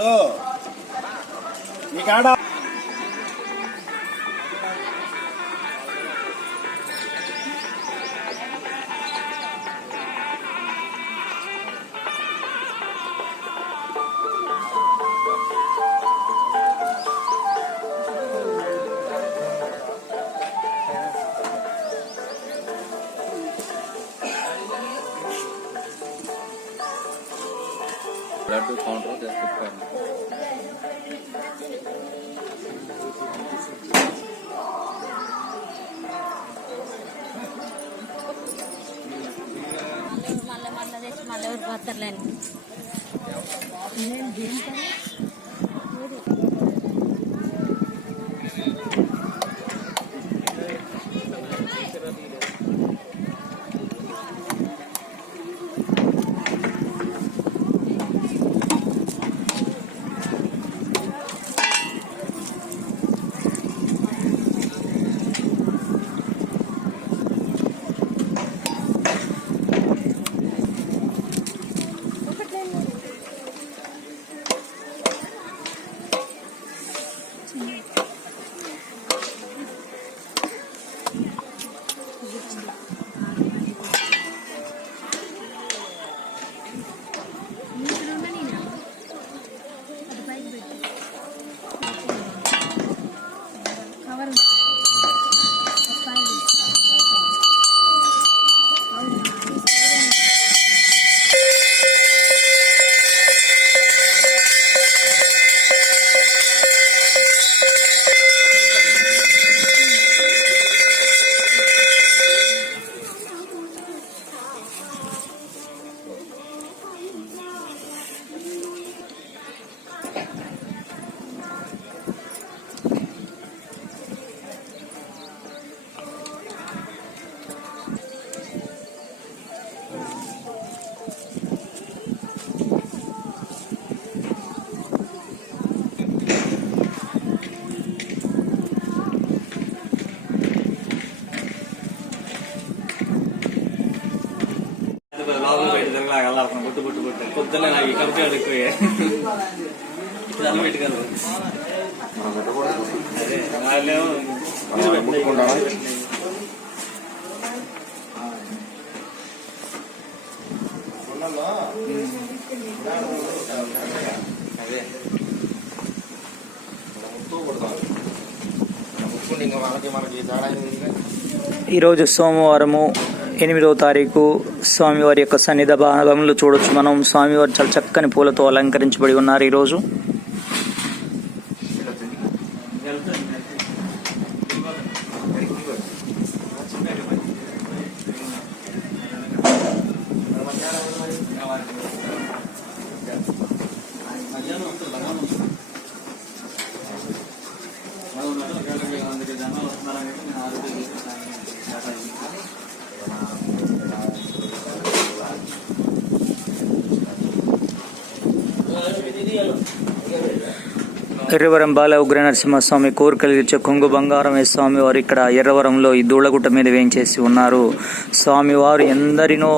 ఇప్పుడు ఈ కాడ బ్లడ్ కౌంటర్ చెప్పాను. మళ్ళీ ఎవరు పోతారులేండి. పొద్దున్న నాకు ఈ కంపెనీ ఎక్కువ అన్నం పెట్టుకోలేదు. అదే వాళ్ళేమో అదే ఈరోజు సోమవారము 8వ తారీఖు స్వామివారి యొక్క సన్నిధి భాగంలో చూడొచ్చు మనం. స్వామివారు చాలా చక్కని పూలతో అలంకరించబడి ఉన్నారు ఈరోజు. ఎర్రవరం బాల ఉగ్ర నరసింహస్వామి కోరికలు తీర్చే కొంగు బంగారం స్వామి వారు ఇక్కడ ఎర్రవరంలో ఈ దూళ్ళగుట్ట మీద వేయించేసి ఉన్నారు. స్వామివారు ఎందరినో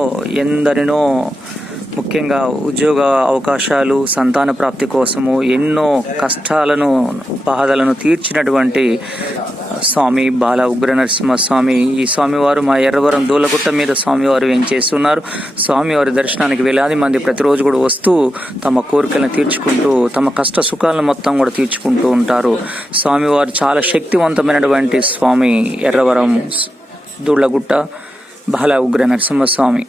ముఖ్యంగా ఉద్యోగ అవకాశాలు, సంతాన ప్రాప్తి కోసము ఎన్నో కష్టాలను, బాధలను తీర్చినటువంటి స్వామి బాల ఉగ్ర నరసింహస్వామి. ఈ స్వామివారు మా ఎర్రవరం దూళ్ళగుట్ట మీద స్వామివారు వేయించేస్తున్నారు. స్వామివారి దర్శనానికి వేలాది మంది ప్రతిరోజు కూడా వస్తూ తమ కోరికలను తీర్చుకుంటూ, తమ కష్ట సుఖాలను మొత్తం కూడా తీర్చుకుంటూ ఉంటారు. స్వామివారు చాలా శక్తివంతమైనటువంటి స్వామి. ఎర్రవరం దూళ్ళగుట్ట బాల ఉగ్ర నరసింహస్వామి.